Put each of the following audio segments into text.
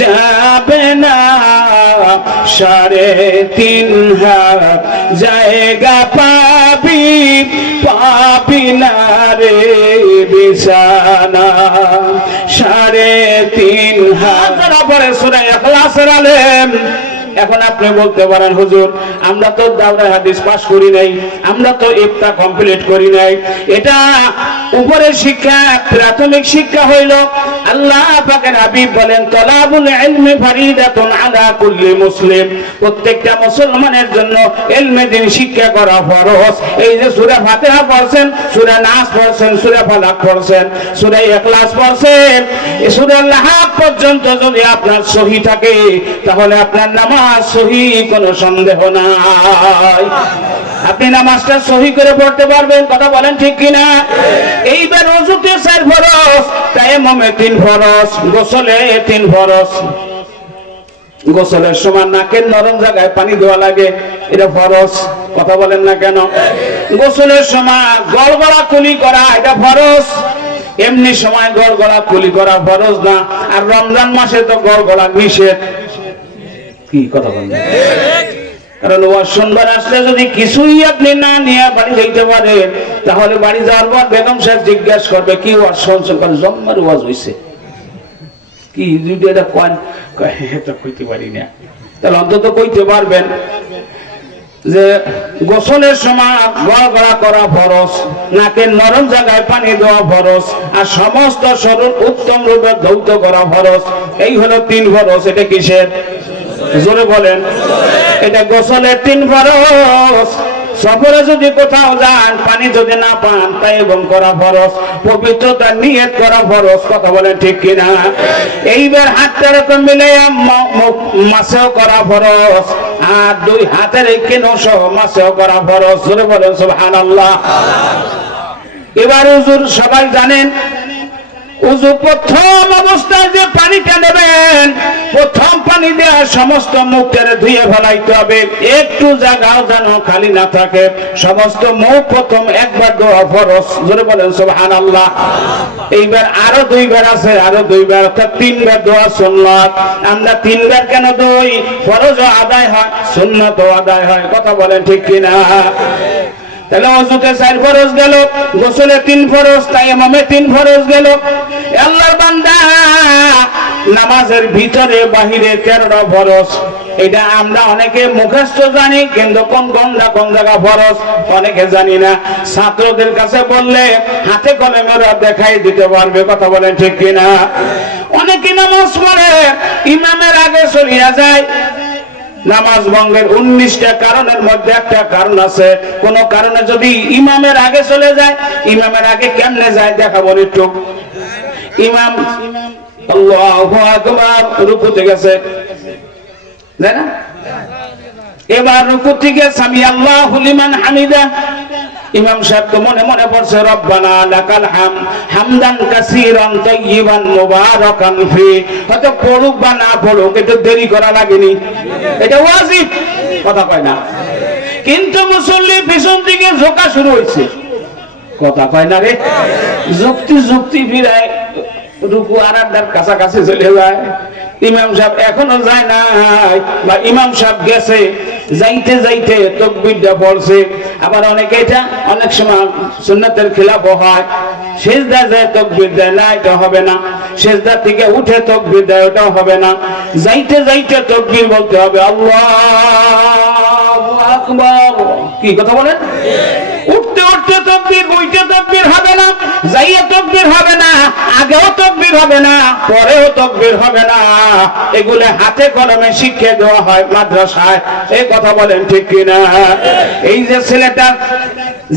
যাবে না, 3.5 হাত জায়গা পাবি, পাবি না রে বিছানা। 3.5 হাত পরে সূরা ইখলাসের আলেম। এখন আপনি বলতে পারেন হুজুর আমরা তো দাওরাহ হাদিস পাস করি নাই, আমরা তো ইফতা কমপ্লিট করি নাই। এটা উপরের শিক্ষা, প্রাথমিক শিক্ষা হইল আল্লাহ পাকের হাবিব বলেন তলাবুল ইলমি ফারিদাতুন আলা কুল্লি মুসলিম, প্রত্যেকটা মুসলমানের জন্য ইলমে দ্বীন শিক্ষা করা ফরজ। এই যে সূরা ফাতিহা পড়ছেন, সূরা নাস পড়ছেন, সূরা ফালাক পড়ছেন, সূরা ইখলাস পড়ছেন, এই সূরা লাহাব পর্যন্ত যদি আপনার সহি থাকে তাহলে আপনার নামাজ সহি, কোনো সন্দেহ নাই। আপনি নামাজটা সহি করে পড়তে পারবেন, কথা বলেন ঠিক কিনা? এইবার ওযুতে 4 ফরজ, তায়াম্মুমে 3 ফরজ, গোসলে 3 ফরজ। গোসলের সময় নাকের নরম জায়গায় পানি দেওয়া লাগে, এটা ফরজ, কথা বলেন না কেন? গোসলের সময় গলগলা কুলি করা, এটা ফরজ। এমনি সময় গলগলা কুলি করা ফরজ না, আর রমজান মাসে তো গলগলা নিষেধ। কি কথা বলেন? কারণ ওয়াজ শুনবার আসলে যদি কিছুই আপনি না নিয়ে বাড়ি যাইতে পারেন, তাহলে বাড়ি যাওয়ার পর বেগম সাহেব জিজ্ঞাসা করবে কি ওয়াজ শুনছেন, কারণ জম্মার ওয়াজ হইছে কি, যদি এটা কন এটা কইতে পারি না, তাহলে অন্তত কইতে পারবেন যে গোসলের সময় গড়গড়া করা ফরজ, নাকের নরম জায়গায় পানি দেওয়া ফরজ, আর সমস্ত শরীর উত্তম রূপে ধৌত করা ফরজ। এই হলো 3 ফরজ। এটা কিসের? জোরে বলেন। এটা গোসলের 3 ফরজ। সফরে যদি কোথাও যান, পানি যদি না পান, তায়াম্মুম করা ফরজ, পবিত্রতা নিয়ত করা ফরজ, কথা বলেন ঠিক কিনা? এইবার হাতটা এরকম মিলাইয়া মাসেও করা ফরজ, আর 2 হাতের কেনো সহ মাসেও করা ফরজ। জোরে বলেন সুবহানাল্লাহ। এবার হুজুর সবাই জানেন উযু প্রথম অবস্থায় যে পানিটা নেবেন, প্রথম পানি দেওয়া সমস্ত মুখের ধুয়ে ফেলাইতে হবে, একটু জায়গাও যেন খালি না থাকে। সমস্ত মুখ প্রথম একবার ধোয়া ফরজ। জোরে বলেন সুবহানাল্লাহ। এইবার আরো 2 বার আছে, আরো 2 বার, অর্থাৎ 3 বার ধোয়া সুন্নাত। আমরা 3 বার কেন ধুই? ফরজও আদায় হয়, সুন্নাতও আদায় হয়, কথা বলেন ঠিক কিনা? তাহলে ওযুতে 4 ফরজ গেল, গোসলে 3 ফরজ, তায়াম্মুমে 3 ফরজ গেল। আল্লাহর বান্দা নামাজের ভিতরে বাহিরে 13টা ফরজ। এটা আমরা অনেকে মুখস্থ জানি, কিন্তু কোন জায়গা ফরজ অনেকে জানি না। ছাত্রদের কাছে বললে হাতে কলমে ওরা দেখাই দিতে পারবে, কথা বলেন ঠিক কিনা? অনেকে নামাজ পড়ে ইমামের আগে চলিয়া যায়। নামাজ ভঙ্গের 19টা কারণের মধ্যে একটা কারণ আছে। কোন কারণে যদি ইমামের আগে চলে যায়, ইমামের আগে কেমনে যায় দেখাবো একটু। ইমাম আল্লাহু আকবার রুকুতে গেছে, তাই না? এবার রুকু থেকে সামি আল্লাহু লিমান হামিদা, ইমাম সাহেব তো মনে মনে পড়ছে রব্বানা লাকাল হাম হামদান কাসীরান তাইয়িবান মুবারাকান ফি। হয়তো পড়ুক বা না পড়ুক, একটু দেরি করা লাগেনি, এটা ওয়াজিব, কথা কয় না। কিন্তু মুসল্লি পিছন থেকে ঝোঁকা শুরু হয়েছে, কথা কয় না রে। যুক্তি ফিরায় রুকু আরামদার কাছাকাছি চলে যায়। ইমাম সাহেব এখনো যায় নাই, বা ইমাম সাহেব গেছে, যাইতে যাইতে তাকবীরটা পড়ছে। আবার অনেকে এটা অনেক সময় সুন্নাতের খিলাফ হয়, সিজদা যায় তাকবীর দেয় না, এটা হবে না। সিজদা থেকে উঠে তাকবীর দেয়, ওটাও হবে না। যাইতে যাইতে তাকবীর বলতে হবে, আল্লাহু আকবার। কি কথা বলেন? উঠতে উঠতে তাকবীর, বইতে তাকবীর হবে না, যাইয়া তাকবীর হবে না, আগেও তাকবীর হবে না, পরেও তাকবীর হবে না। এগুলো হাতে কলমে শিখিয়ে দেওয়া হয় মাদ্রাসায়, এই কথা বলেন ঠিক কিনা? এই যে ছেলেটা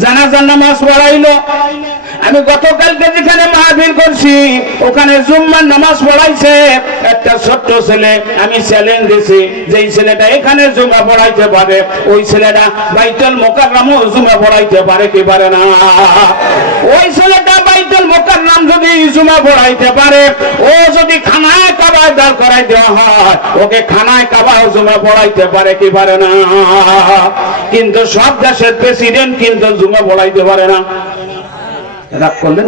জানাজার নামাজ পড়াইলো, আমি গতকালকে যেখানে মাহফিল করছি ওখানে জুম্মার নামাজ পড়াইছে একটা ছোট্ট ছেলে। আমি চ্যালেঞ্জ দিছি যে এই ছেলেটা এখানে জুমা পড়াইতে পারে, ওই ছেলেটা বাইতুল মুকাররমে জুমা পড়াইতে পারে কি পারে না? ওই ছেলেটা বাইতুল মুকাররম যদি জুমা পড়াইতে পারে, ও যদি খানায় কাবায় দাঁড় করাই দেওয়া হয়, ওকে খানায় কাবায় জুমা পড়াইতে পারে কি পারে না? কিন্তু সব দেশের প্রেসিডেন্ট কিন্তু জুমা পড়াইতে পারে না। রাগ করলেন?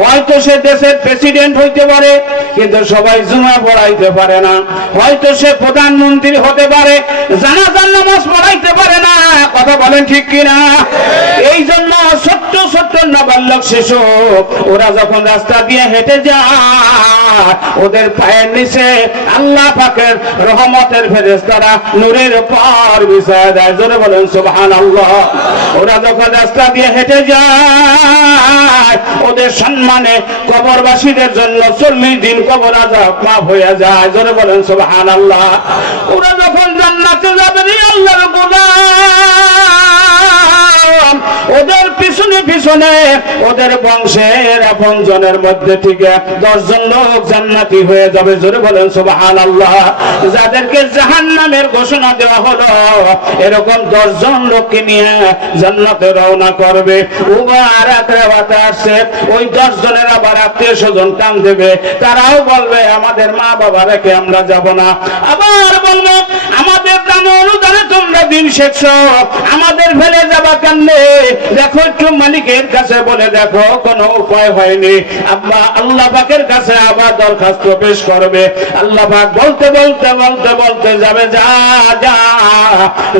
হয়তো সে দেশের প্রেসিডেন্ট হইতে পারে, কিন্তু সবাই জুমা পড়াইতে পারে না। হয়তো সে প্রধানমন্ত্রী হতে পারে, জানাজার নামাজ পড়াইতে পারে না। কথা বলেন ঠিক কিনা? এই জন্য ছোট্ট ছোট্ট নাবালক শিশু ওরা যখন রাস্তা দিয়ে হেঁটে যায়, ওদের পায়ের নিচে আল্লাহ পাকের রহমতের ফেরেশতারা নূরের পার বিছায় দেয়। জোরে বলেন সুবহানাল্লাহ। ওরা যখন রাস্তা দিয়ে হেঁটে যায়, ওদের সম্মানে কবরবাসীদের জন্য 40 দিন কবর আযাব মাফ হয়ে যায়। জোরে বলেন সুবহানাল্লাহ। ওরা যখন জান্নাতে যাবে আল্লাহর গোলাম, ওদের পিছনে পিছনে ওদের বংশের আপনজনের মধ্যে থেকে 10 জন লোক জান্নাতি হয়ে যাবে। জোরে বলেন সুবহানাল্লাহ। যাদেরকে জাহান্নামের ঘোষণা দেওয়া হলো, এরকম 10 জন লোককে নিয়ে জান্নাতে রওনা করবে। আর এক রাতে আসছে, ওই 10 জনের আবার আত্মীয় স্বজন টান দেবে, তারাও বলবে আমাদের মা বাবা রেখে আমরা যাব না। আবার বলবে আমাদের দান অনুদানে তোমরা দিন শেখছো, আমাদের ফেলে যাবা কেমনে? দেখো একটু মালিকের কাছে বলে দেখো, কোনো উপায় হয়নি। আল্লাহ পাকের কাছে আবার দরখাস্ত পেশ করবে। আল্লাহ পাক বলতে বলতে বলতে বলতে যাবে যা যা,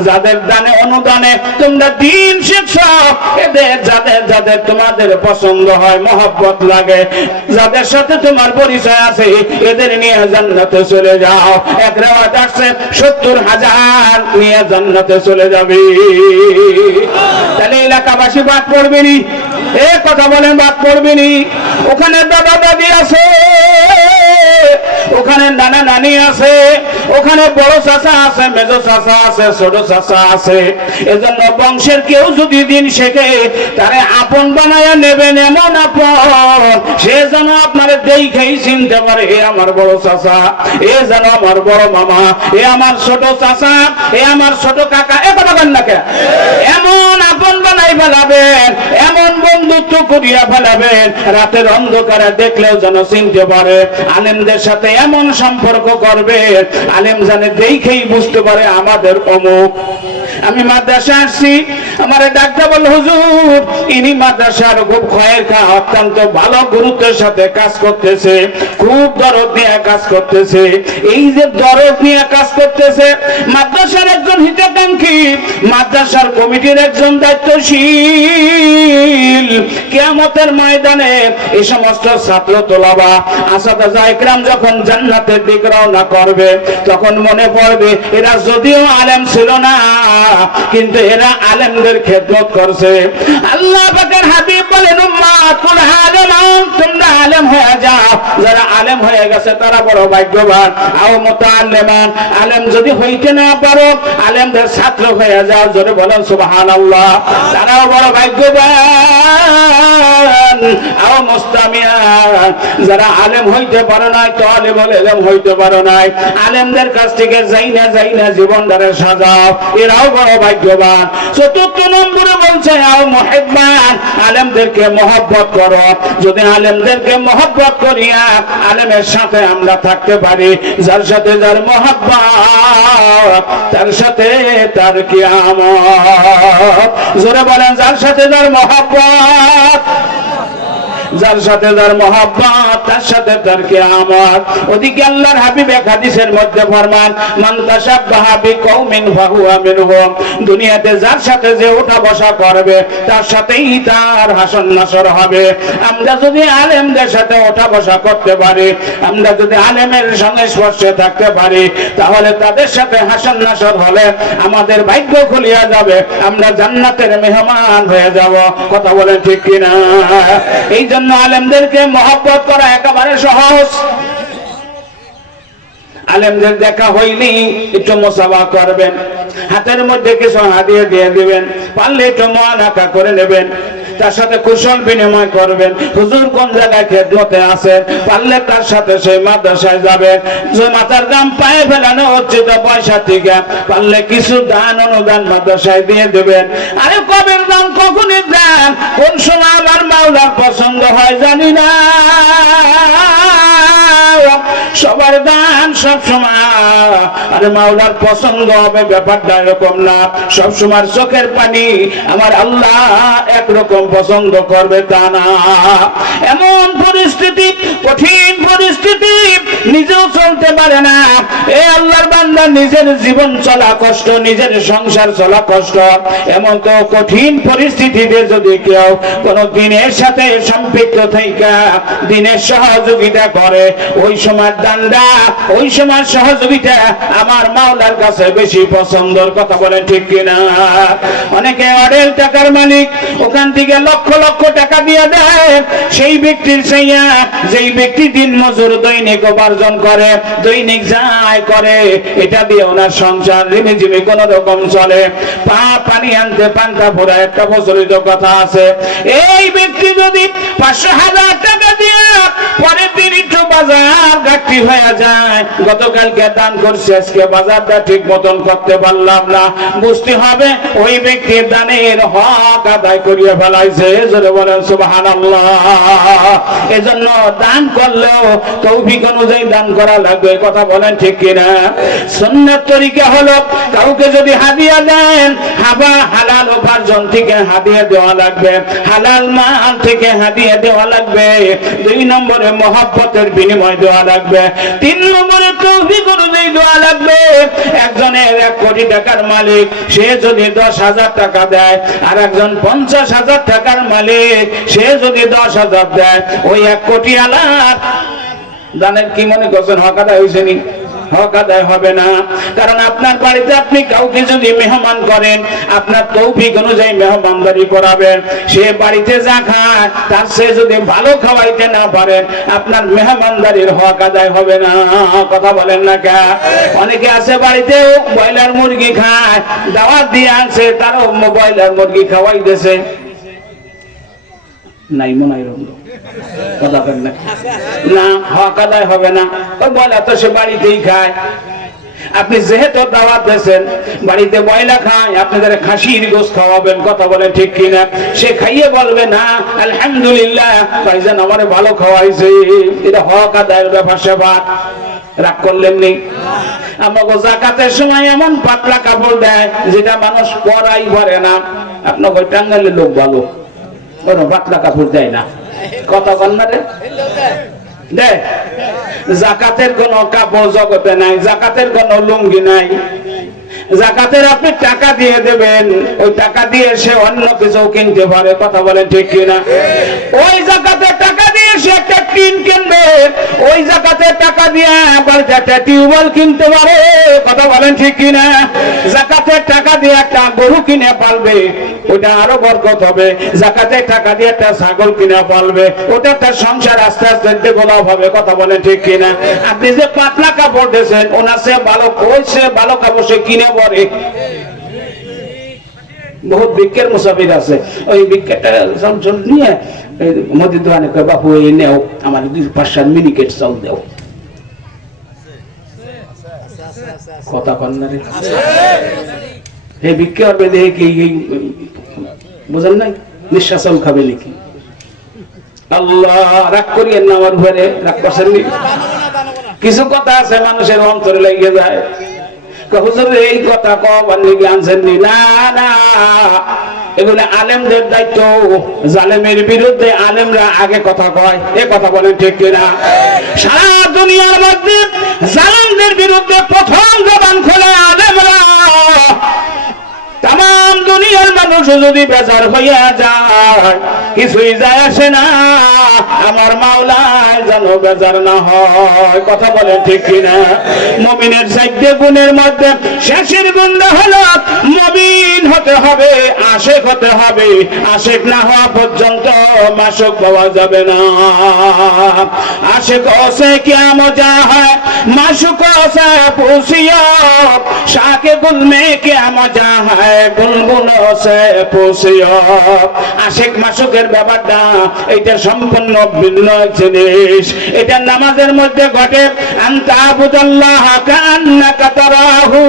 যাদের দানে অনুদানে তোমরা দিন শিখছো, এদের যাদের যাদের তোমাদের পছন্দ হয়, মহব্বত লাগে, যাদের সাথে তোমার পরিচয় আছে, এদের নিয়ে জান্নাতে চলে যাও। এক রাত আসছে 70,000 নিয়ে জান্নাতে চলে যাবে। তাহলে এলাকাবাসী বাদ পড়বেনি? এ কথা বলেন, বাদ পড়বেনি? ওখানে দাদা দাদি আছে, ওখানে নানা নানি আছে, ওখানে বড় চাচা আছে, মেজো চাচা আছে, ছোট চাচা আছে। এজন্য বংশের কেউ যদি দিন শেখে, তারে আপন বানায়া নেবেন, এমন আপন সে যেন আপনার দেখেই চিনতে পারে, এ আমার বড় চাচা, এ যেন আমার বড় মামা, এ আমার ছোট চাচা, এ আমার ছোট কাকা। এ কথা বলেন না কে? এমন আপন বানাই ফেলাবেন, এমন বন্ধুত্ব করিয়া ফেলাবেন, রাতের অন্ধকারে দেখলেও যেন চিনতে পারে। আলেমদের সাথে এমন সম্পর্ক করবে, আলেম জানে দেখেই বুঝতে পারে আমাদের অমুক। আমি মাদ্রাসা আসছি, আমার ডাক্তার বলল হুজুর ইনি মাদ্রাসার খুব খয়ের খা, অত্যন্ত ভালো গুরুত্বের সাথে কাজ করতেছে, খুব দরদ নিয়ে কাজ করতেছে। এই যে দরদ নিয়ে কাজ করতেছে, মাদ্রাসার একজন হিতাকাঙ্ক্ষী, মাদ্রাসার কমিটির একজন দায়িত্বশীল, কিয়ামতের ময়দানে এই সমস্ত ছাত্র তোলাবা আসাদাজা ইকরাম যখন জান্নাতের দিক রওনা করবে, তখন মনে পড়বে এরা যদিও আলেম ছিল না, কিন্তু এরা আলেমদের খেদমত করছে। আল্লাহ পাকের হাবিব বলেন উম্মাত কুল আলেমান, তোমরা আলেম হয়ে যাও। যারা আলেম হয়ে গেছে তারা বড় ভাগ্যবান। আও মুতাআল্লিমান, আলেম যদি হইতে না পারো, আলেমদের ছাত্র হয়ে যাও। জোরে বলেন সুবহানাল্লাহ। তারাও বড় ভাগ্যবান। আও মুস্তামিয়ান, যারা আলেম হইতে পারো নাই, তালিবুল ইলম হইতে পারো নাই, আলেমদের কাছ থেকে যাইনা যাইনা জীবনটারে সাজাও, এরাও বড় ভাগ্যবান। চতুর্থ নম্বরে বলছে আও মুহিব্বান, আলেমদেরকে মহব্বত করো। যদি আলেমদেরকে মহব্বত করিয়া আলেমের সাথে আমরা থাকতে পারি, যার সাথে যার মহব্বত তার সাথে তার কিয়ামত। জোরে বলেন যার সাথে যার মহব্বত, যার সাথে যার মহব্বত তার সাথে তার কিয়ামত। ওদিকে আল্লাহর হাবিব এক হাদিসের মধ্যে ফরমান মান তাশাব্বাহা বিকওমিন ফাহুয়া মিনহুম, দুনিয়াতে যার সাথে যে ওঠা বসা করবে তার সাথেই তার হাসর নাসর হবে। আমরা যদি আলেমদের সাথে ওঠা বসা করতে পারি, আমরা যদি আলেমের সংস্পর্শে থাকতে পারি, তাহলে তাদের সাথে হাসর নাসর হলে আমাদের ভাগ্য খুলিয়া যাবে, আমরা জান্নাতের মেহমান হয়ে যাব। কথা বলেন ঠিক কিনা? এই জন্য আলেমদেরকে মহব্বত করা একেবারে সহজ। আলেমদের দেখা হইনি একটু মুসাফা করবেন, হাতের মধ্যে কিছু হাদিয়া দিয়ে দিবেন, পারলে একটু মুআনাকা করে নেবেন, তার সাথে কুশল বিনিময় করবেন। হুজুর কোন জায়গায় খেদমতে আছেন, পারলে তার সাথে সেই মাদ্রাসায় যাবেন। যে মাথার গাম পায়ে ফেলানো হচ্ছে তো পয়সা থেকে, পারলে কিছু দান অনুদান মাদ্রাসায় দিয়ে দেবেন। আরে কবের দান, কখনই দান, কোন সময় আমার মাওলার পছন্দ হয় জানি না। সবার দান সব সময় আর মাওলার পছন্দ হবে ব্যাপারটা এরকম না। সব সময় চোখের পানি আমার আল্লাহ একরকম পছন্দ করবে তা না। এমন পরিস্থিতি, কঠিন পরিস্থিতি, নিজেও চলতে পারে না। এ আল্লাহর বান্দা নিজের জীবন চলা কষ্ট, নিজের সংসার চলা কষ্ট। এমন তো কঠিন পরিস্থিতিতে যদি কেউ কোন দিনের সাথে সম্পৃক্ত থেকে দিনের সহযোগিতা করে, ওই সময় দানটা, ওই সময় সহযোগিতা আমার মাওলার কাছে বেশি পছন্দের। কথা বলেন ঠিক কিনা? অনেকে অঢেল টাকার মালিক, ওখান থেকে লক্ষ লক্ষ টাকা দিয়ে দেয় সেই ব্যক্তির সাইয়া, যেই ব্যক্তি দিন মজুর দৈনিক উপার্জন করে, দৈনিক যায় করে, এটা দিয়ে ওনার সংসার রিমিঝিমি কোন রকম চলে। পানি আনতে পান্তা ভরা একটা প্রচলিত কথা আছে। এই ব্যক্তি যদি 500,000 টাকা দিয়ে পরের দিন একটু বাজার ঘাটতি হয়ে যায়, গতকালকে দান করছে, আজকে বাজারটা ঠিক মতন করতে পারলাম না, বুঝতে হবে ওই ব্যক্তির দানের হক আদায় করিয়ে ফেলাইছে। জোরে বলেন সুবহানাল্লাহ। এজন্য দান করলেও তৌফিক অনুযায়ী দান করা লাগবে। কথা বলেন ঠিক কিনা? সুন্নাত তরিকা হলো কাউকে যদি হাদিয়া দেন, হালাল উপার্জন থেকে হাদিয়া দেওয়া লাগবে, হালাল মাল থেকে হাদিয়া দেওয়া লাগবে। 2 নম্বরে মহব্বতের বিনিময় দেওয়া লাগবে। 3 নম্বরে তৌফিক অনুযায়ী দেওয়া লাগবে। একজনের 1 কোটি টাকার মালিক, সে যদি 10,000 টাকা দেয়, আর একজন 50,000 টাকার মালিক, সে যদি 10,000 দেয়, ওই 1 কোটি আলার দানের কি মনে করছেন হক আদায় হয়েছে নি? হক আদায় হবে না। কারণ আপনার বাড়িতে আপনি কাউকে যদি মেহমান করেন, আপনার তৌফিক অনুযায়ী মেহমানদারি করাবেন। সে বাড়িতে যা খায় তার সে যদি ভালো খাওয়াইতে না পারেন, আপনার মেহমানদারির হক আদায় হবে না। কথা বলেন না কে? অনেকে আছে বাড়িতেও ব্রয়লার মুরগি খায়, দাওয়াত দিয়ে আনছে, তারও ব্রয়লার মুরগি খাওয়াইতেছে, নাই মনে হয় কথা বলেন না, হক আদায় হবে না। ওই বয়লা তো সে বাড়িতেই খায়। আপনি যেহেতু দাওয়াত দিয়েছেন, বাড়িতে বয়লা খায়, আপনাদের খাসির গোশত খাওয়াবেন। কথা বলেন ঠিক কিনা? সে খাইয়ে বলবে না আলহামদুলিল্লাহ ভাইজান আমারে ভালো খাওয়াইছে, এটা হক আদায়ের ব্যাপার স্যাপার। রাগ করলেন নি? আমাকে যাকাতের সময় এমন পাতলা কাপড় দেয় যেটা মানুষ পরাই পারে না। আপনাকে টাঙ্গাইলের লোক ভালো, কোনো পাতলা কাপড় দেয় না। কথা বল না রে, দে যাকাতের কোন কাপড় জগতে নাই, যাকাতের কোন লুঙ্গি নাই। যাকাতের আপনি টাকা দিয়ে দেবেন, ওই টাকা দিয়ে সে অন্য কিছু কিনতে পারে। কথা বলেন ঠিক কিনা? ওই যাকাতের টাকা দিয়ে সে একটা টিন কিনবে, ওই যাকাতের টাকা দিয়ে বাড়িতে একটা টিউবওয়েল কিনতে পারে। কথা বলেন ঠিক কিনা? যাকাতের টাকা দিয়ে একটা গরু কিনে পালবে, ওটা আরো বরকত হবে। যাকাতের টাকা দিয়ে একটা ছাগল কিনে পালবে, ওটা তার সংসার আস্তে আস্তে ডেভেলপ হবে। কথা বলেন ঠিক কিনা? আপনি যে পাতলা কাপড় দিয়েছেন, ওনার সে ভালো, ওই সে ভালো কাপড় সে কিনে পরে। বহুত ভিক্ষের মুসাফির আছে, ওই ভিক্ষাটা নিয়ে মোদির দোকানে কয় বাপু এই নেও, আমার 5-7 মিনিকেট চাল দেও। কথা কন না রে, এই ভিক্ষা হবে দেখে কি বুঝেন নাই? নিঃশ্বাস খাবে নাকি? আল্লাহ রাগ করিয়েন না আমার উপরে, রাগ করছেন নি? কিছু কথা আছে মানুষের অন্তরে লেগে যায়। হুজুর এই কথা কবার নাকি আনছেন নি? না না, এগুলো আলেমদের দায়িত্ব। জালেমের বিরুদ্ধে আলেমরা আগে কথা কয়। এ কথা বলেন ঠিক কিনা? সারা দুনিয়ার মধ্যে জালেমদের বিরুদ্ধে প্রথম জবান খোলে আলেমরা। তাম দুনিয়ার মানুষ যদি বেজার হইয়া যায়, কিছুই যায় আসে না, আমার মাওলায় যেন বেজার না হয়। কথা বলে ঠিক কিনা? মুমিনের 4 গুণের মধ্যে শেষের গুণটা হলো মুমিন হতে হবে, আশিক হতে হবে। আশিক না হওয়া পর্যন্ত মাসুক পাওয়া যাবে না। আশিক সে क्या मजा है, माशुक से पूछियो, शाके गुल में क्या मजा है, बुलबुलों से पूछियो। আশিক মাসুকের ব্যাপারটা এটা সম্পূর্ণ ভিন্ন জিনিস। এটা নামাজের মধ্যে ঘটে। আনতা আবুদাল্লাহ কান্নাকা তারাহু,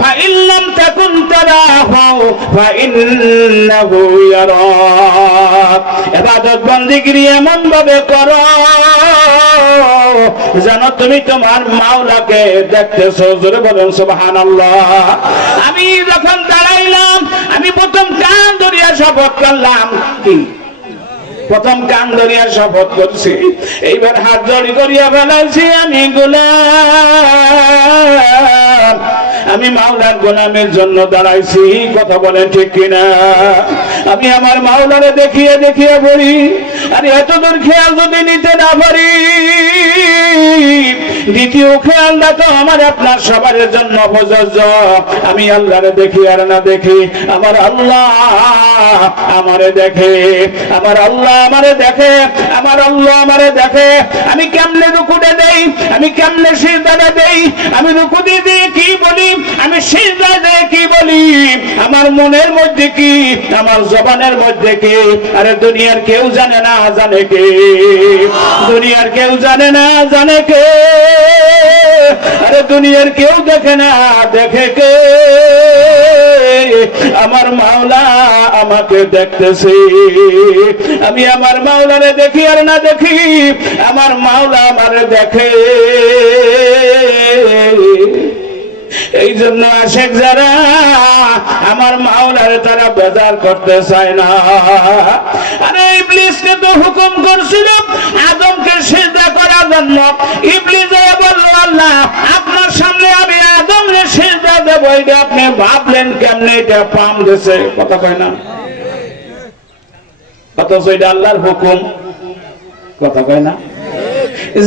ফাইন লাম তাকুন তারাহু ফাইন্নাহু ইয়ারাক। ইবাদত বন্দেগী এমন ভাবে করো যেন তুমি তোমার মাওলাকে দেখতেছো। জোরে বলুন সুবহানাল্লাহ। আমি যখন দাঁড়াইলাম আমি প্রথম কান ধরিয়া শপথ করলাম, কি প্রথম কান ধরিয়া শপথ করছি, এইবার হাত জড়ি করিয়া ফেলাইছি আমি গোলাম, আমি মাওলার গোলামের জন্য দাঁড়াইছি। কথা বলেন ঠিক কিনা? আমি আমার মাওলারে দেখিয়ে দেখিয়ে বলি, আরে এত দূর খেয়াল যদি নিতে না পারি, দ্বিতীয় খেয়ালটা তো আমার আপনার সবার জন্য প্রযোজ্য। আমি আল্লাহরে দেখি আর না দেখি, আমার আল্লাহ আমারে দেখে, আমার আল্লাহ আমারে দেখে, আমার আল্লাহ আমারে দেখে। আমি কেমনে রুকুতে দেই, আমি কেমনে সিজদাতে দেই, আমি রুকুতে দিয়ে কি বলি, আমি সিজদাতে কি বলি, আমার মনের মধ্যে কি, আমার জবানের মধ্যে কি, আরে দুনিয়ার কেউ জানে না, জানে কে? দুনিয়ার কেউ জানে না, জানে কে? আরে দুনিয়ার কেউ দেখে না, দেখে কে? আমার মাওলা আমাকে দেখতেছে। আমি আমার মাওলারে দেখি আর না দেখি, আমার মাওলা আমারে দেখে। এই জন্য আশেক যারা আমার মাওলারে তারা বেজার করতে চায় না। আরে ইবলিসকে তো হুকুম করছিল আদমকে সিজদা করার জন্য। ইবলিস বলল, আল্লাহ আপনার সামনে আমি আদমকে সিজদা দেব, এটা আপনি ভাবলেন কেমনে? এটা পাম দিয়েছে, কথা কয় না? অথচ এটা আল্লাহর হুকুম, কথা কয় না?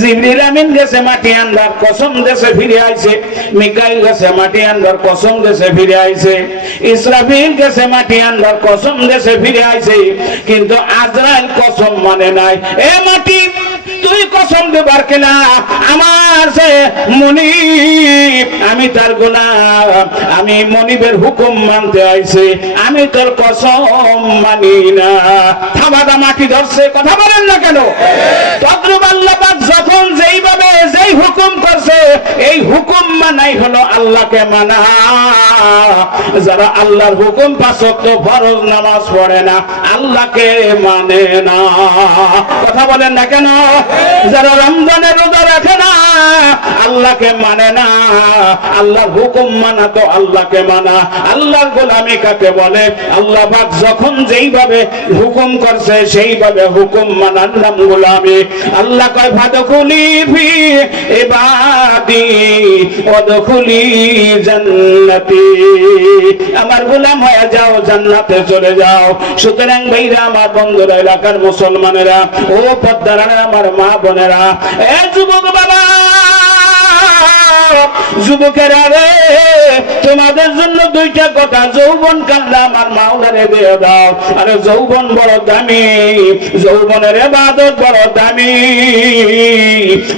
জিবরিল আমিন গেছে মাটি আনবার, কসম দেশে ফিরে আইছে। মিকাইল গেছে মাটি আনবার, কসম দেশে ফিরে আইছে। ইসরাফিল গেছে মাটি আনবার, কসম দেশে ফিরে আইছে। কিন্তু আজরাইল কসম মানে নাই। এ মাটি তুই কসম দেবার কেনা, আমার যে মনিব, আমি তার গোলাম, আমি মনিবের হুকুম মানতে আইছি, আমি তোর কসম মানি না। থামাদা মাটি ধরছে, কথা বলেন না কেন? তদ্রুপ আল্লাহ পাক যখন যেইভাবে যেই হুকুম করছে, এই হুকুম মানাই হলো আল্লাহকে মানা। যারা আল্লাহর হুকুম পাঁচ ওয়াক্ত ফরজ নামাজ পড়ে না, আল্লাহকে মানে না। কথা বলেন না কেন? যারা রমজানের রোজা রাখে না, আল্লাহকে মানে না। আল্লাহর হুকুম মানা তো আল্লাহকে মানা। আল্লাহর গোলামি কাকে বলে? আল্লাহ পাক যখন যেইভাবে হুকুম করছে সেইভাবে হুকুম মানার নাম গোলামি। আল্লাহ কয় ফাদখুলি ফি ইবাদি ওয়াদখুলি জান্নাতি, আমার গোলাম হয়ে যাও, জান্নাতে চলে যাও। সুতরাং ভাইরা, আমার বন্ধুরা, এলাকার মুসলমানেরা, ও পদ্মারা, আমার মা বোনেরা, এ যুবক বাবা, যুবকেরা রে, তোমাদের জন্য দুইটা কথা। যৌবন কাল্লা আমার মাওলারে দিয়ে দাও। আরে যৌবন বড় দামি, যৌবনের ইবাদত বড় দামি।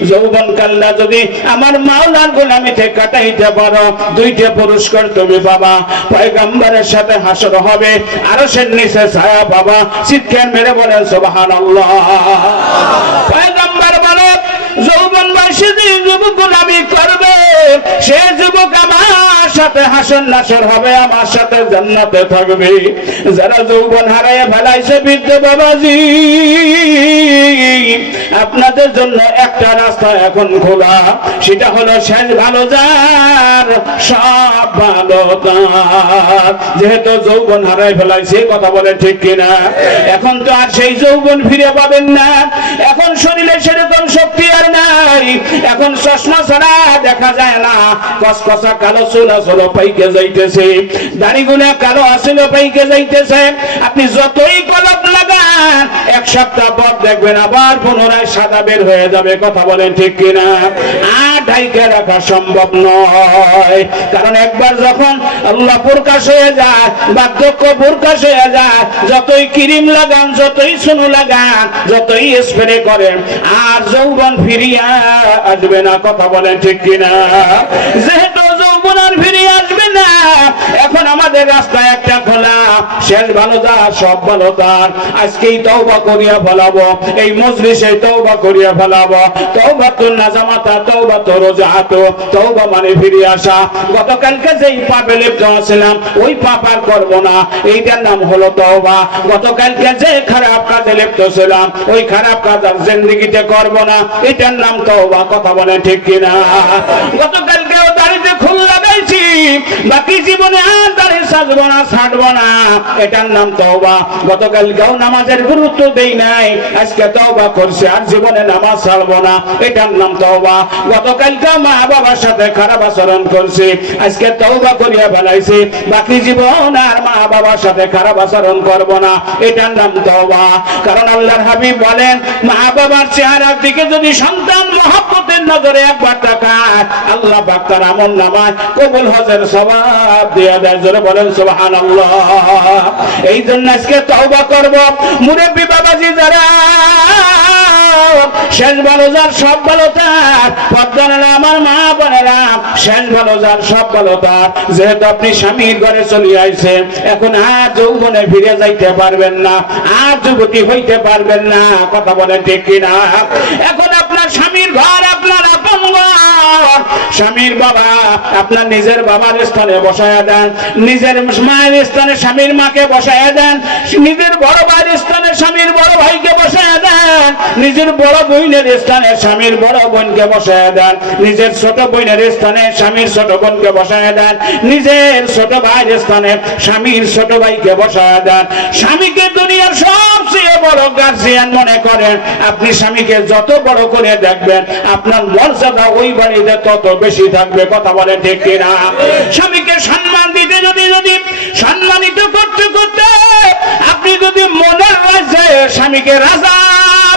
যৌবন কাল্লা যদি আমার মাওলার গোলামিতে কাটাইতে পারো, দুইটা পুরস্কার তুমি পাবা। পয়গম্বরের সাথে হাসর হবে, আরশের নিচে ছায়া পাবা। চিৎকার মেরে বলেন সুবহানাল্লাহ। পয়গম্বর বলে, যৌবনবাসী যে যুবক গোলামি করবে, সে যুবক আমার সাথে হাসর নাসর হবে, আমার সাথে জান্নাতে থাকবে। যারা যৌবন হারাইয়া ফেলাইছে, বৃদ্ধ বাবাজি, আপনাদের জন্য একটা রাস্তা এখন খোলা, সেটা হলো শেষ ভালো যার, সব ভালো তার। যেহেতু যৌবন হারাই ফেলাইছে, কথা বলে ঠিক কিনা? এখন তো আর সেই যৌবন ফিরে পাবেন না। এখন শরীরে সেরকম শক্তি আর নাই। এখন চশমা ছাড়া দেখা যায় না। কসকসা কালো চুল আসলে পাইকে যাইতেছে, দাড়িগুলো কালো আসলে পাইকে যাইতেছে। আপনি যতই কলপ লাগান, এক সপ্তাহ পর দেখবেন আবার পুনরায় সাদা বের হয়ে যাবে। কথা বলেন ঠিক কিনা? আর ঢাইকে রাখা সম্ভব নয়। কারণ একবার যখন আল্লাহ প্রকাশ হয়ে যায়, বার্ধক্য প্রকাশ হয়ে যায়, যতই ক্রিম লাগান, যতই সুনু লাগান, যতই স্প্রে করেন, আর যৌবন ফিরিয়া আসবে না। কথা বলেন ঠিক কিনা? যেহেতু যৌবন আর ফিরিয়ে আসবে না, এখন আমাদের রাস্তায় একটা খোলা, শেষ ভালো যার সব ভালো তার। আজকেই তওবা করিয়া ফেলাবো, এই মজলিসে তওবা করিয়া ফেলাবো। তওবাতুন নাজামাতা তওবাতুর রজাআত, তওবা মানে ফিরে আসা। গতকালকে যেই পাপে লিপ্ত ছিলাম ওই পাপ আর করব না, এইটার নাম হলো তওবা। গতকালকে যে খারাপ কাজে লিপ্ত ছিলাম ওই খারাপ কাজ আর জিন্দেগিতে করব না, এটার নাম তওবা। কথা বলেন ঠিক কিনা? গতকালকেও দাড়িতে ফুল লাগাইছি, বাকি জীবনে আর দাড়ি সাজবো না, ছাড়বো না, এটার নাম তওবা। গতকালকেও নামাজের গুরুত্ব দেই নাই, আজকে তওবা করছি আর জীবনে নামাজ ছাড়বো না, এটার নাম তওবা। গতকালকে মা বাবার সাথে খারাপ আচরণ করছি, আজকে তওবা করিয়া ফেলাইছি, বাকি জীবন আর মা বাবার সাথে খারাপ আচরণ করব না, এটার নাম তওবা। কারণ আল্লাহর হাবিব বলেন, মা বাবার চেহারার দিকে যদি সন্তান মহব্বতের নজরে একবার তাকায়, আল্লাহ পাক তার আমলনামায় কবুল হজের সওয়াব দিয়ে দেয়। জোরে বলেন সুবহানাল্লাহ। এই জন্য আজকে তওবা করব। মুরব্বি বাবাজি যারা, শেষ ভালো যার সব ভালো তার। পদ্মারা আমার মা বোনেরা, শেষ ভালো যার সব ভালো তার। যেহেতু আপনি স্বামীর ঘরে চলে আইছেন, এখন আর যৌবনে ফিরে যাইতে পারবেন না, আর যুবতী হইতে পারবেন না। কথা বলেন ঠিক কিনা? এখন আপনার স্বামীর ঘর আপনার আপন ঘর। স্বামীর বাবা আপনার নিজের বাবার স্থানে বসায়া দেন, নিজের মায়ের স্থানে স্বামীর মাকে বসায়া দেন, নিজের বড় ভাইয়ের স্থানে স্বামীর বড় ভাইকে বসায়া দেন, নিজের বড় বোনের স্থানে স্বামীর বড় বোনকে বসায়া দেন, নিজের ছোট বোনের স্থানে স্বামীর ছোট বোনকে বসায়া দেন, নিজের ছোট ভাইয়ের স্থানে স্বামীর ছোট ভাইকে বসায়া দেন। স্বামীকে দুনিয়ার সবচেয়ে বড় গার্জিয়ান মনে করেন। আপনি স্বামীকে যত বড় করে দেখবেন, আপনার মর্যাদা ওই বাড়িতে তত বেশি থাকবে। কথা বলেন ঠিক কিনা? স্বামীকে সম্মান দিতে যদি সম্মানিত করতে করতে আপনি যদি মনের রাজ্যে স্বামীকে রাজা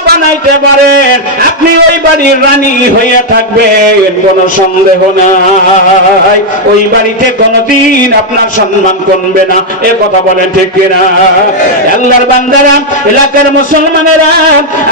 বানাইতে পারেন, আপনি ওই বাড়ির রানী হইয়া থাকবেন, কোনো সন্দেহ নাই। ওই বাড়িতে কোনোদিন আপনার সম্মান কমবে না। এ কথা বলেন ঠিক কিনা? আল্লাহর বান্দারা, এলাকার মুসলমানেরা,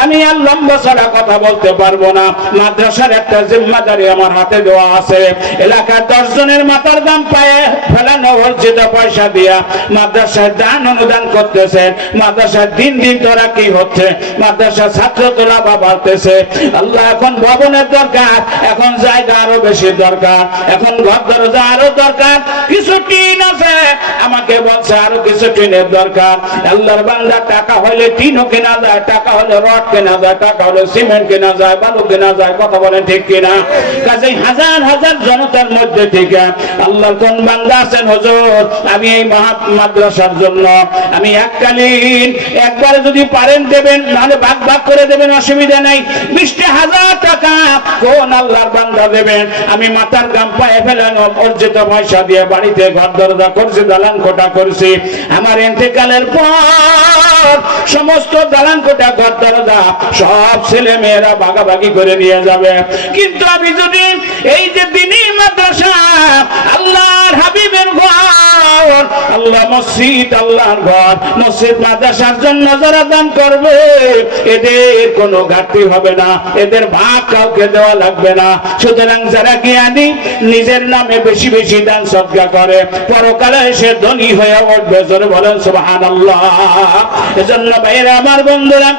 আমি আর লম্বা ছাড়া কথা বলতে পারবো না। মাদ্রাসার একটা জিম্মাদারি আমার হাতে দেওয়া আছে। এলাকার 10 জনের মাথার দাম পায়ে ফেলানো অর্জিত পয়সা দিয়া মাদ্রাসায় দান অনুদান করতেছেন। মাদ্রাসার দিন দিন তোরা কি হচ্ছে, মাদ্রাসার ছাত্র তোলা বাড়তেছে। আল্লাহ, এখন ভবনের দরকার, এখন জায়গা আরো বেশি দরকার, এখন ঘর দরজা আরো দরকার, কিছু টিন আছে, আমাকে বলছে আরো কিছু টিনের দরকার। আল্লাহর বান্দা, টাকা হলে টিনও কেনা যায়, টাকা হলে রড কেনা যায়, টাকা হলে সিমেন্ট কেনা যায়, বালু কেনা যায়। কথা বলেন ঠিক কিনা? কাজেই হাজার হাজার জনতার মধ্যে থেকে আল্লাহর কোন বান্দা আছেন, হুজুর আমি এই মাদ্রাসার জন্য আমি এককালীন একবারে যদি পারেন দেবেন, নাহলে ভাগ ভাগ করে দেবেন, অসুবিধা নাই। 20,000 টাকা কোন আল্লাহর বান্দা দেবেন? আমি মাথার গাম পায়ে ফেলানো অর্জিত পয়সা দিয়ে বাড়িতে ঘর দরজা করছি, দালান কোঠা করছি। আমার ইন্তেকালের পর সমস্ত দালান কোঠা ঘর দরজা সব ছেলে মেয়েরা ভাগাভাগি করে নিয়ে যাবে। কিন্তু আমি যদি এই যে দ্বীনি মাদ্রাসা, আল্লাহর হাবিবের ঘর, আল্লাহ মসজিদ, আল্লাহর ঘর, মসজিদ মাদ্রাসার জন্য যারা দান করবে, এদের কোনো ঘাটতি হবে না, এদের ভাগ কাউকে দেওয়া লাগবে না। সুতরাং যারা জ্ঞানী, নিজের নামে বেশি বেশি দান সদকা করে, পরকালে সে ধনী হয়ে উঠবে। জোরে বলেন সুবহানাল্লাহ। এজন্য ভাইরা আমার, বন্ধুরা,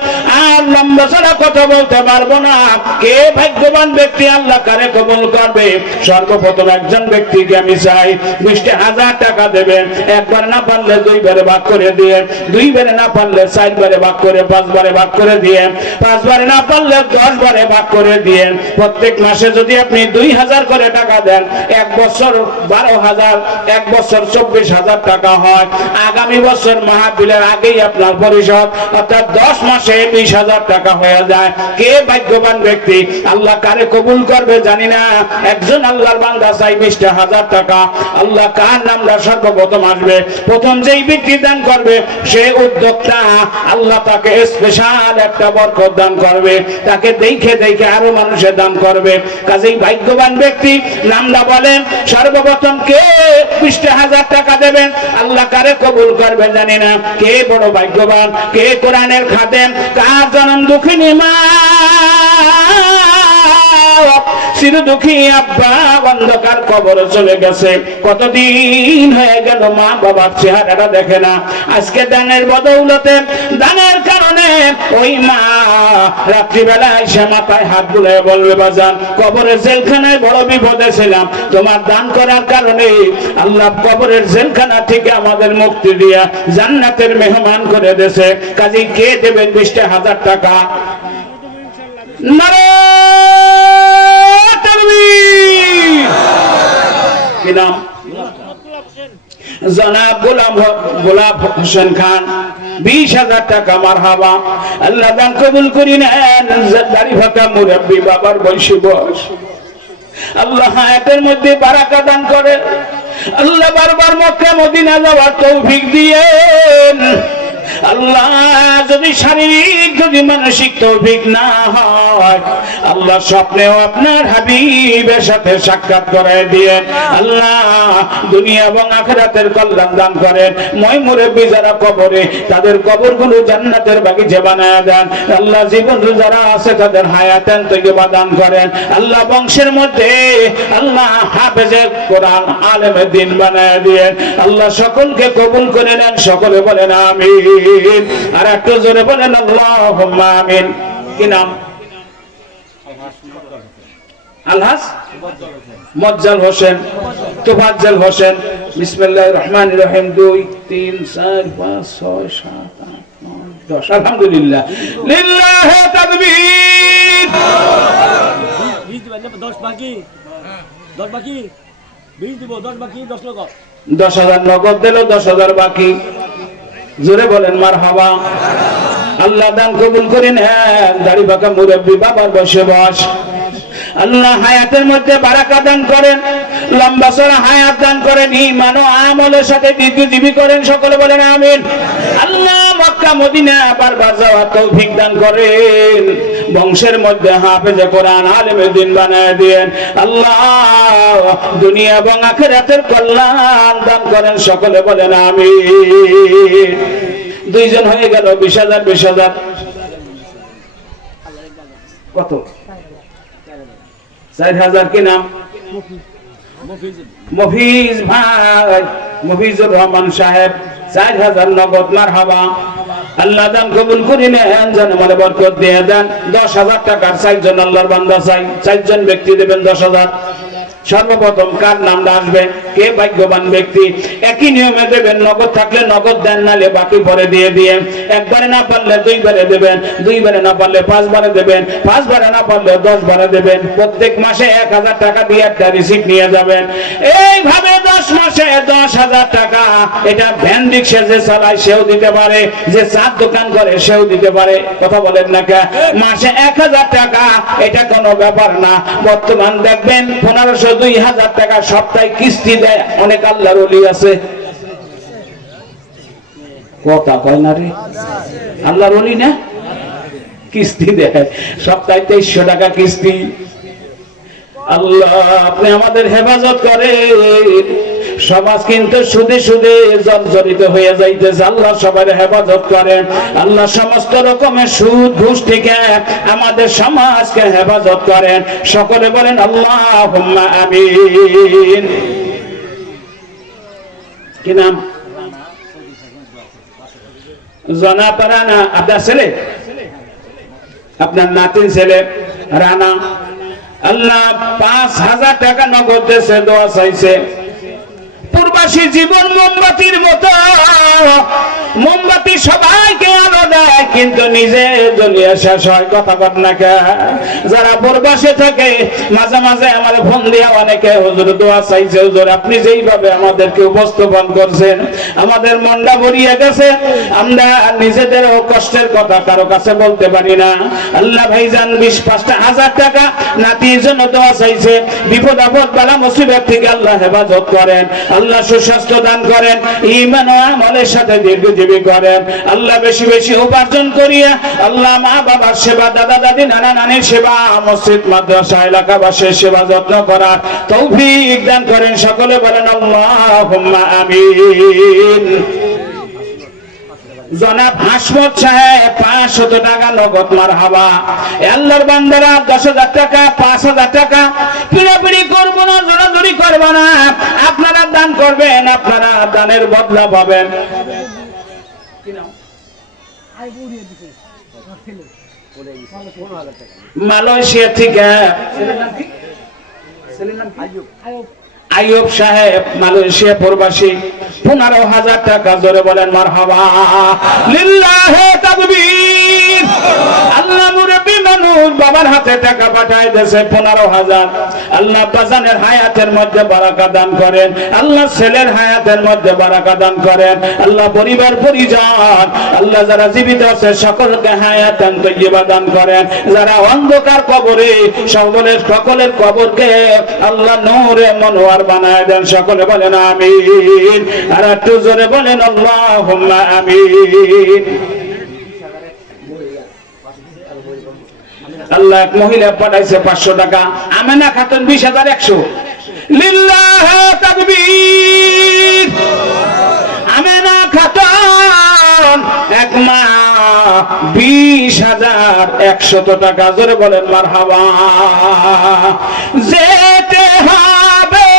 আর লম্বা ছাড়া কথা বলতে পারবো না। কে ভাগ্যবান ব্যক্তি, আল্লাহ কারে কবুল করবে? সর্বপ্রথম একজন ব্যক্তিকে আমি চাই 20,000 টাকা দেবেন। একবার না পারলে 2 বারে ভাগ করে দিয়ে, 2 বারে না পারলে 4 বারে ভাগ করে, 5 বারে ভাগ করে দিয়ে, 5 বারে না পারলে 10 বারে ভাগ করে দিয়ে। প্রত্যেক মাসে যদি আপনি 2,000 করে টাকা দেন, 1 বছর 12,000, 1 বছর 24,000 টাকা হয়। আগামী বছর মাহফিলের আগেই আপনার পরিশোধ, অর্থাৎ 10 মাসে 20,000 টাকা হয়ে যায়। কে ভাগ্যবান ব্যক্তি? আল্লাহ কারে কবুল করবে জানি না। একজন আল্লাহর বান্দা চাই 20,000 টাকা। আল্লাহ কার নামটা সর্বপ্রথম আসবে, প্রথম যেই ব্যক্তি দান করবে সে উদ্যোক্তা, আল্লাহ তাকে স্পেশাল একটা বরকত দান করবে, তাকে দেখে দেখে আরো মানুষে দান করবে। কাজেই ভাগ্যবান ব্যক্তি নামটা বলেন। সর্বপ্রথম কে 20,000 টাকা দেবেন? আল্লাহ কারে কবুল করবে জানি না। কে বড় ভাগ্যবান? কে কোরআনের খাদেম? কার জনম দুঃখিনী মা চির দুঃখী আব্বা অন্ধকার কবরে চলে গেছে, কতদিন হয়ে গেল মা বাবার চেহারাটা দেখে না। আজকে দানের বদৌলতে, দানের কারণে ওই মা রাত্রিবেলা এসে মাথায় হাত বুলিয়ে বলবে, বাজান কবরের জেলখানায় বড় বিপদে ছিলাম, তোমার দান করার কারণে আল্লাহ কবরের জেলখানা থেকে আমাদের মুক্তি দিয়া জান্নাতের মেহমান করে দেছে। কাজে কে দেবেন 20,000 টাকা? নারায়ে তাকবীর। কি নাম? জনাব গোলাপ হোসেন খান, 20,000 টাকা। মারহাবা, আল্লাহ দান কবুল করি নেন। দাড়ি ফাঁকা মুরব্বী, বাবার বয়সী বয়স, আল্লাহ হায়াতের মধ্যে বারাকা দান করেন। আল্লাহ বারবার মক্কা মদিনা যাওয়ার তৌফিক দিয়েন। আল্লাহ যদি শারীরিক যদি মানসিক তৌফিক না হয়, আল্লাহ স্বপ্নেও আপনার হাবিবের সাথে সাক্ষাৎ করায় দিয়েন। আল্লাহ দুনিয়া এবং আখিরাতের কল্যাণ দান করেন। মই মুরব্বী যারা কবরে, তাদের কবরগুলো জান্নাতের বাগিচা বানায় দেন। আল্লাহ জীবন যারা আছে তাদের হায়াতান তৈয়বা দান করেন। আল্লাহ বংশের মধ্যে আল্লাহ হাফেজে কোরআন, আলেমে দ্বীন বানায় দিয়েন। আল্লাহ সকলকে কবুল করে নেন। সকলে বলেন আমিন। আর একটু জোরে বলেন আল্লাহুম্মা আমিন। কি নাম? আলহাজ মজ্জাল হোসেন, তোফাজ্জল হোসেন। বিসমিল্লাহির রহমানির রহিম। 2 3 4 5 6 7 8 9 10। আলহামদুলিল্লাহ, লিল্লাহি তাকবীর। 10 বাকি 20 দিব, 10 বাকি 10 লক্ষ। 10,000 নগদ দিল, 10,000 বাকি। জোরে বলেন মারহাবা। আল্লাহ দান কবুল করেন। দাড়ি বাঁকা মুরব্বী, বাবার বয়সে বয়স, আল্লাহ হায়াতের মধ্যে বারাকা দান করেন, লম্বা চড়া হায়াত দান করেন, ঈমান ও আমলের সাথে দীর্ঘজীবী করেন। সকলে বলেন আমিন। আল্লাহ মক্কা মদিনা বারবার যাওয়ার তৌফিক দান করেন। বংশের মধ্যে হাফেজে কোরআন, আলেমে দ্বীন বানায় দেন। আল্লাহ দুনিয়া এবং আখিরাতের কল্যাণ দান করেন। সকলে বলেন আমিন। 2 জন হয়ে গেল। 20,000 20,000 কত? 4,000। কি নাম? মফিজ ভাই, মফিজুর রহমান সাহেব, 4,000 নগদ। মারহাবা, আল্লাহ দান কবুল করে নেন, যেন মানে বরকত দিয়ে দেন। 10,000 টাকার 4 জন আল্লাহর বান্দা চাই, 4 জন ব্যক্তি দেবেন 10,000। সর্বপ্রথম কার নামটা আসবে? কে ভাগ্যবান ব্যক্তি? একই নিয়মে দেবেন। নগদ থাকলে নগদ দেন, নালে বাকি পরে দিয়ে দিয়েন। একবারে না পারলে 2 বারে দেবেন, 2 বারে না পারলে 5 বারে দেবেন, 5 বারে না পারলে 10 বারে দেবেন। প্রত্যেক মাসে 1,000 টাকা দিয়ে একটা রিসিপ্ট নিয়ে যাবেন। এইভাবে 10 মাসে 10,000 টাকা। এটা ভ্যান রিক্সা যে চালায় সেও দিতে পারে, যে চার দোকান করে সেও দিতে পারে। কথা বলেন না কে? মাসে 1,000 টাকা, এটা কোনো ব্যাপার না। বর্তমান দেখবেন 1500 2,000 টাকা সপ্তাহে কিস্তি দেয় অনেক আল্লাহর ওলি আছে। কথা কয় না রে? আল্লাহর ওলি না, কিস্তি দেয় সপ্তাহে 2300 টাকা কিস্তি। আল্লাহ আপনি আমাদের হেফাজত করেন। সমাজ কিন্তু সুদে সুদে জর্জরিত হয়ে যাইতেছে। আল্লাহ সবার হেফাজত করেন। আল্লাহ সমস্ত রকমের সুদ ঘুষ থেকে আমাদের সমাজকে হেফাজত করেন। সকলে বলেন আল্লাহুম্মা আমিন। কি নাম? জনাব রানা। আপনার ছেলে? আপনার নাতিন ছেলে রানা। আল্লাহ 5,000 টাকা নগদ দিয়েছে, দোয়া চাইছে। প্রবাসী জীবন মোমবাতির মতো, মোমবাতি সবাইকে আলো দেয় কিন্তু নিজে জ্বলিয়ে শেষ হয়। কথা বল না কে? যারা প্রবাসে থাকে মাঝে মাঝে আমার ফোন দিয়ে অনেকে হুজুর দোয়া চাইছে। হুজুর আপনি যেইভাবে আমাদেরকে উপস্থাপন করছেন আমাদের মনটা ভরিয়ে গেছে। আমরা নিজেদেরও কষ্টের কথা কারো কাছে বলতে পারি না। আল্লাহ ভাইজান 20-25,000 টাকা নাতির জন্য দোয়া চাইছে। বিপদ আপদ বালা মুসিবত থেকে আল্লাহ হেফাজত করেন। আল্লাহ সুস্বাস্থ্য দান করেন, ঈমান ও আমলের সাথে দীর্ঘজীবী করেন। আল্লাহ বেশি বেশি উপার্জন করিয়া আল্লাহ মা বাবার সেবা, দাদা দাদি নানা নানির সেবা, মসজিদ মাদ্রাসা এলাকাবাসীর সেবা যত্ন করার তৌফিক দান করেন। সকলে বলেন আল্লাহুম্মা আমিন। জনাব হাসমত সাহেব 500 টাকা নগদ মারহাবা। আল্লাহর বান্দারা 10,000 টাকা, 5,000 টাকা পিড়াপিড়ি করবো না, জোরাজুরি করবো না, আপনারা দান করবেন, আপনারা দানের বদলা পাবেন। মালয়েশিয়া থেকে আইয়ুব সাহেব, মালয়েশিয়া প্রবাসী, 15,000 টাকা, জোরে বলেন মারহাবা। লিল্লাহে তাকবীর। আল্লাহ মুরব্বি মানুষ বাবার হাতে টাকা পাঠায় দেশে 15,000। আল্লাহ বাজানের হায়াতের মধ্যে বারাকা দান করেন, আল্লাহ ছেলের হায়াতের মধ্যে বারাকা দান করেন, আল্লাহ পরিবার পরিজন, আল্লাহ যারা জীবিত আছে সকলকে হায়াতান তৈয়বা দান করেন, যারা অন্ধকার কবরে সকলের কবরকে আল্লাহ নূরে মনোয়ার বানায় দেন। সকলে বলেন আমিন, আর একটু জোরে বলেন আল্লাহুম্মা আমিন। আল্লাহ এক মহিলা পাঠাইছে 500 টাকা, আমেনা খাতুন 20,100। লিল্লাহে তাকবীর। আমেনা খাতুন এক মা 20,100 টাকা, জোরে বলেন মারহাবা। যেতে হবে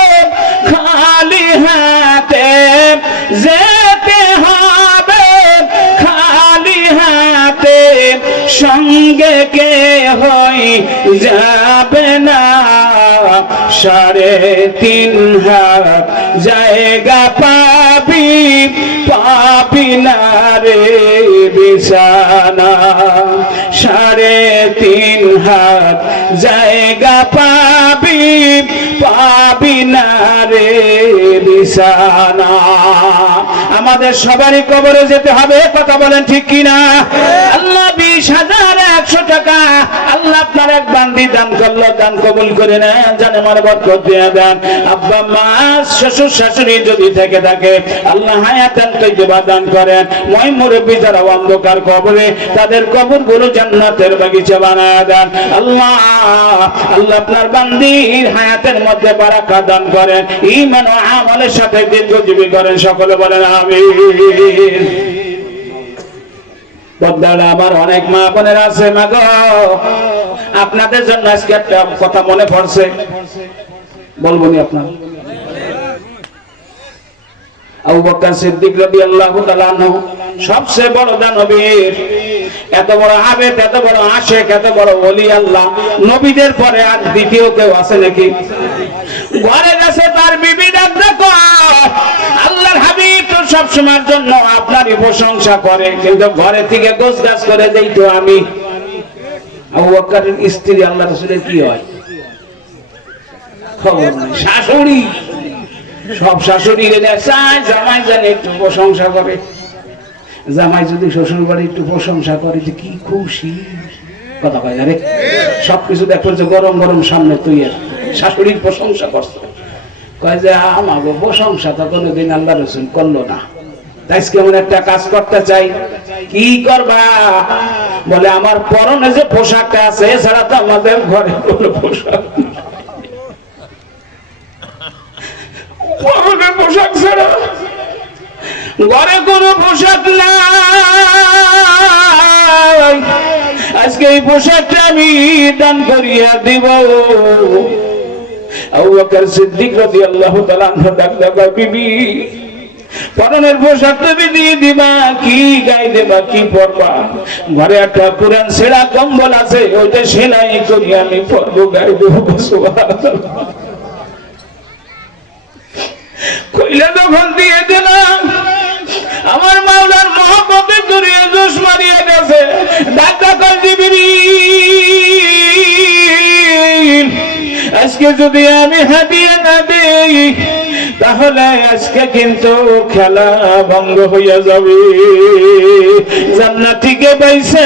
খালি হাতে, যেতে হবে খালি হাতে, সঙ্গে কে হই যাবে না, 3.5 হাত জায়গা পাবি, পাবি না রে বিছানা, 3.5 হাত জায়গা পাবি, পাবি না রে বিছানা। আমাদের সবারই কবরে যেতে হবে, কথা বলেন ঠিক কিনা? আল্লাহ 20,100 টাকা আল্লাহ আপনার এক বান্দি দান করলো, দান কবুল করে নেন, জানে আমার বরকত দিয়ে দেন। আব্বা মা শ্বশুর শাশুড়ি যদি থেকে থাকে আল্লাহ হায়াতান তৈয়বা দান করেন। মই মুরব্বি যারা অন্ধকার কবরে তাদের কবরগুলো জান্নাতের বাগিচা বানায় দেন। আল্লাহ আপনার বান্দির হায়াতের মধ্যে বারাকা দান করেন, ঈমান ও আমলের সাথে দীর্ঘজীবী করেন। সকলে বলেন আমিন। পর্দায় আমার অনেক মা বোনেরা আছে, মা গো আপনাদের জন্য আজকে একটা কথা মনে পড়ছে, বলবো নি আপনার। আবু বকর সিদ্দিক রাদিয়াল্লাহু তাআলা আনহু সবচেয়ে বড় দানবীর, এত বড় আবেদ, এত বড় আশিক, এত বড় ওলি আল্লাহ, নবীদের পরে আর দ্বিতীয় কেউ আছে নাকি? ঘরে গেছে তার বিবি ডাক দেখো, আল্লাহর হাবিব তো সব সময়ের জন্য আপনারই প্রশংসা করে, কিন্তু ঘরে থেকে গোছগাছ করে দেই তো আমি। আবু বকরের স্ত্রী আল্লাহ রাসূলের কি হয় খবর নেই, শাশুড়ি। সব শাশুড়ি চায় জামাই জানে একটু প্রশংসা করে, জামাই যদি শ্বশুর বাড়ি একটু প্রশংসা করে যে কি খুশি, কথা কয় আরে সবকিছু দেখো যে গরম গরম সামনে তুই শাশুড়ির প্রশংসা করছে, কয় যে আমাকে প্রশংসা তো কোনোদিন আল্লাহ রাসূল করলো না, তাই কেমন একটা কাজ করতে চাই। কি করবা? বলে আমার পরনে যে পোশাকটা আছে এছাড়া তো আমাদের ঘরে কোনো পোশাক, পরনে পোশাক ছাড়া ঘরে কোনো পোশাক নাই, আজকে এই পোশাকটা আমি দান করিয়া দিব। আবু বকর সিদ্দিক রাদিয়াল্লাহু তাআলা আনহু ডাক দেবা, বিবি পরনের পোশাক তুমি দিয়ে দিবা, কি গায়ে দেবা, কি পরবা? ঘরে একটা পুরান ছেঁড়া কম্বল আছে, ওইটা সেলাই করি আমি পরবো, গায়ে দেবো। সুবহানাল্লাহ। কইলা যখন দিয়ে দিলাম, আমার মাওলার মহব্বতে জড়িয়ে জোশ মারিয়ে গেছে, ডাক্তার কল জিবরিল, আজকে যদি আমি হাদিয়া না দেই তাহলে আজকে কিন্তু খেলা ভঙ্গ হইয়া যাবে। জান্নাতীকে পাইছে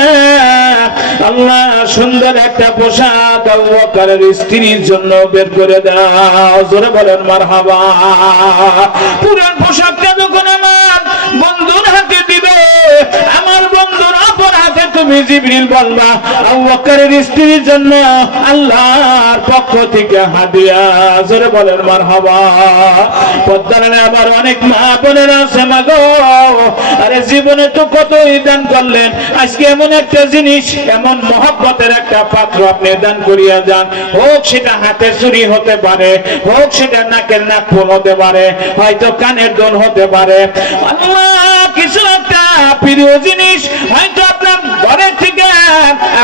আল্লাহ সুন্দর একটা পোশাক আবু বকরের স্ত্রীর জন্য বের করে দাও, জোরে বলেন মারহাবা। পুরান পোশাকটা যখন আমার বন্ধুর হাতে দিবে, আমার বন্ধুর অপর হাতে তুমি জিবরিল বলবা আবু বকরের স্ত্রীর জন্য আল্লাহর পক্ষ থেকে হাদিয়া। জোরে বলেন মারহাবা। পদ্মারানে আবার অনেক মা বোনেরা আছে মাগো, আরে জীবনে তো কতই দান করলেন, আজকে এমন একটা জিনিস, এমন মহব্বতের একটা পাত্র আপনি দান করিয়া যান, হোক সেটা হাতের চুরি হতে পারে, হোক সেটা নাকের নাকফুল হতে পারে, হয়তো কানের দোল হতে পারে, আল্লাহ কিছু একটা প্রিয় জিনিস, হয়তো আপনার ঘরের থেকে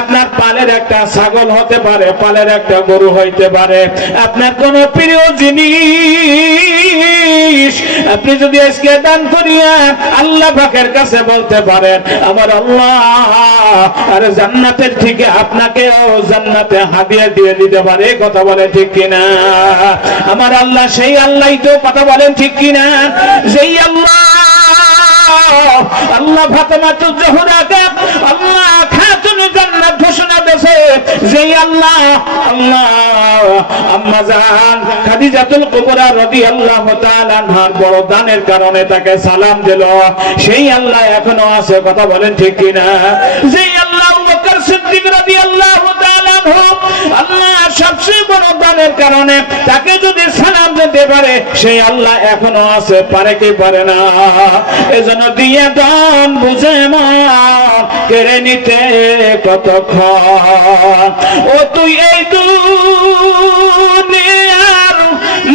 আপনার পালের একটা ছাগল হতে পারে, পালের একটা গরু হইতে পারে, আপনার কোন প্রিয় জিনিস আপনি যদি আজকে দান করিয়া আল্লাহ পাকের কাছে বলতে পারেন আমার আল্লাহ আর জান্নাতের থেকে আপনাকেও জান্নাতে হাদিয়া দিয়ে দিতে পারে। কথা বলে ঠিক কিনা? আমার আল্লাহ সেই আল্লাহই তো, কথা বলেন ঠিক কিনা? সেই আল্লাহ, আল্লাহ ফাতেমাতুজ জোহরাকে আল্লাহ খাতুন জান্নাত ঘোষণা দেছে, যেই আল্লাহ আম্মা জান খাদিজাতুল কুবরা রাদিয়াল্লাহু তাআলা আনহার বড় দানের কারণে তাকে সালাম দিল, সেই আল্লাহ এখনো আছে। কথা বলেন ঠিক কিনা? যেই আল্লাহ আবু বকর সিদ্দিক রাদিয়াল্লাহু তাআলা আনহু আল্লাহ সবচেয়ে বড় দানের কারণে তাকে যদি সালাম দিতে পারে, সেই আল্লাহ এখনো আছে, পারে কি পারে না? এজন্য দিয়ে দান বুঝে মন কেড়ে নিতে কতক্ষণ, ও তুই এই দুনিয়ার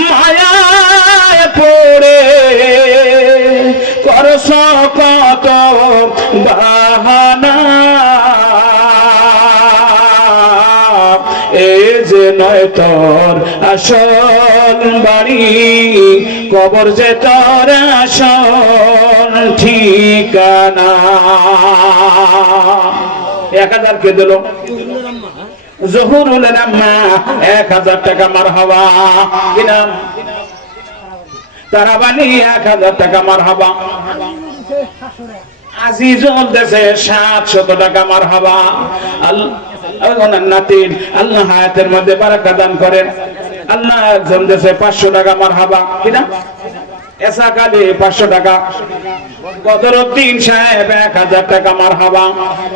মায়ায় পড়ে করছ কত বাহানা, এ যে নয় তোর আসল বাড়ি, কবর যে তোর আসল ঠিকানা। 1000 কে দিল জহুরুল আম্মা, 1000 টাকা মারহাবা। কি নাম? তারাবানি, 1000 টাকা মারহাবা। আজিজুল দেশে 700 টাকা মারহাবা। নাতিন আল্লাহ হায়াতের মধ্যে বারাকা দান করেন। আল্লাহ একজন দেশে 500 টাকা মারহাবা। কি নাম? এসাকালি 500 টাকা। বদরউদ্দিন সাহেব 1000 টাকা মারহাবা।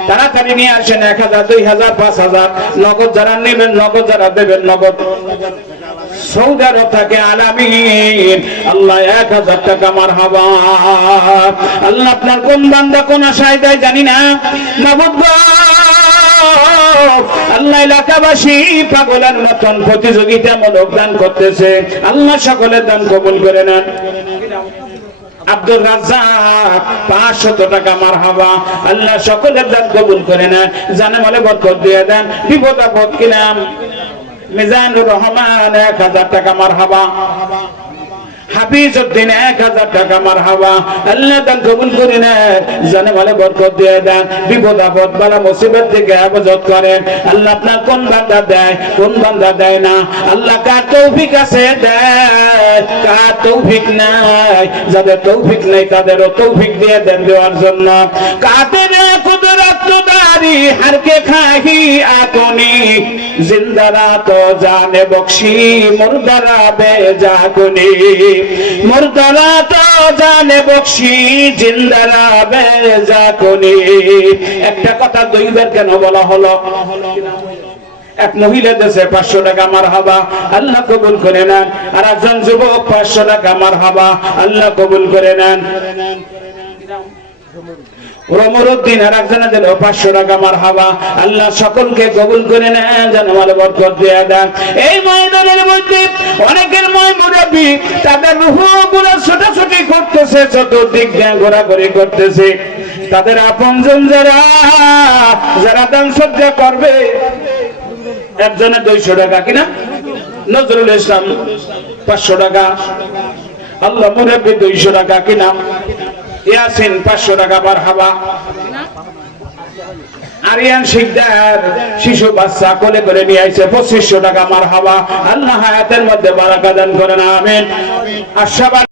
তাড়াতাড়ি নিয়ে আসেন 1000, 2000, 5000 নগদ। যারা নেবেন নগদ, যারা দেবেন নগদ। সৌদি আরব থেকে আলামিন আল্লাহ 1000 টাকা মারহাবা। আল্লাহ আপনার কোন বান্দা কোন আশায় দেয় জানি না, মাবুদ গো আল্লাহ এলাকাবাসী পাগলের মতন প্রতিযোগিতামূলক দান করতেছে, আল্লাহ সকলের দান কবুল করে নেন। আব্দুর রাজ্জাক 500 টাকা মারহাবা। আল্লাহ সকলের দান কবুল করে নেন, জানে মালে বরকত দিয়ে দেন, বিপদ আপদ কি নাম? মিজানুর রহমান 1000 টাকা মারহাবা। হাফিজউদ্দিন 1000 টাকা মারহাবা। আল্লাহ দান কবুল করে নেন, জানে মালে বরকত দিয়ে দেন, বিপদ আপদ বালা মুসিবত থেকে হেফাজত করেন। আল্লাহ আপনার কোন বান্দা দেয় কোন বান্দা দেয় না, আল্লাহ কার তৌফিক আছে দেয়, কার তৌফিক নাই, যাদের তৌফিক নাই তাদেরও তৌফিক দিয়ে দেন দেওয়ার জন্য। কাদের কুদরত দারি হারকে খাহি আতনি, জিন্দারা তো জানে বখশি মুর্দারা বেজাকুনি, মুর্দারা তো জানে বখশি জিন্দারা বেজাকুনি। একটা কথা দুইবার কেন বলা হলো? এক মহিলা দেশে 500 টাকা মারহাবা, আল্লাহ কবুল করে নেন। আর একজন যুবক 500 টাকা মারহাবা, আল্লাহ কবুল করে নেন। রমরুদ্দিন আর একজনে দিল 500 টাকা মারহাবা, আল্লাহ সকলকে কবুল করে নেন, যেন আমাদের বরকত দিয়ে দেন। এই ময়দানের মধ্যে অনেকের মুরব্বি তাদের রূহগুলো ছোটাছুটি করতেছে, চতুর্দিক দিয়ে ঘোরাঘুরি করতেছে। তাদের আপনজন যারা যারা দান সজ্জা করবে, একজনে 200 টাকা, কিনা নজরুল ইসলাম 500 টাকা, আল্লাহ মুরব্বি 200 টাকা, কিনা ইয়াসিন 500 টাকা মারহাবা। আরিয়ান শিকদার শিশু বাচ্চা কোলে করে নিয়ে আইছে 2500 টাকা মারহাবা। আল্লাহ হায়াতের মধ্যে বারাকা দান করেন, আমিন। আশা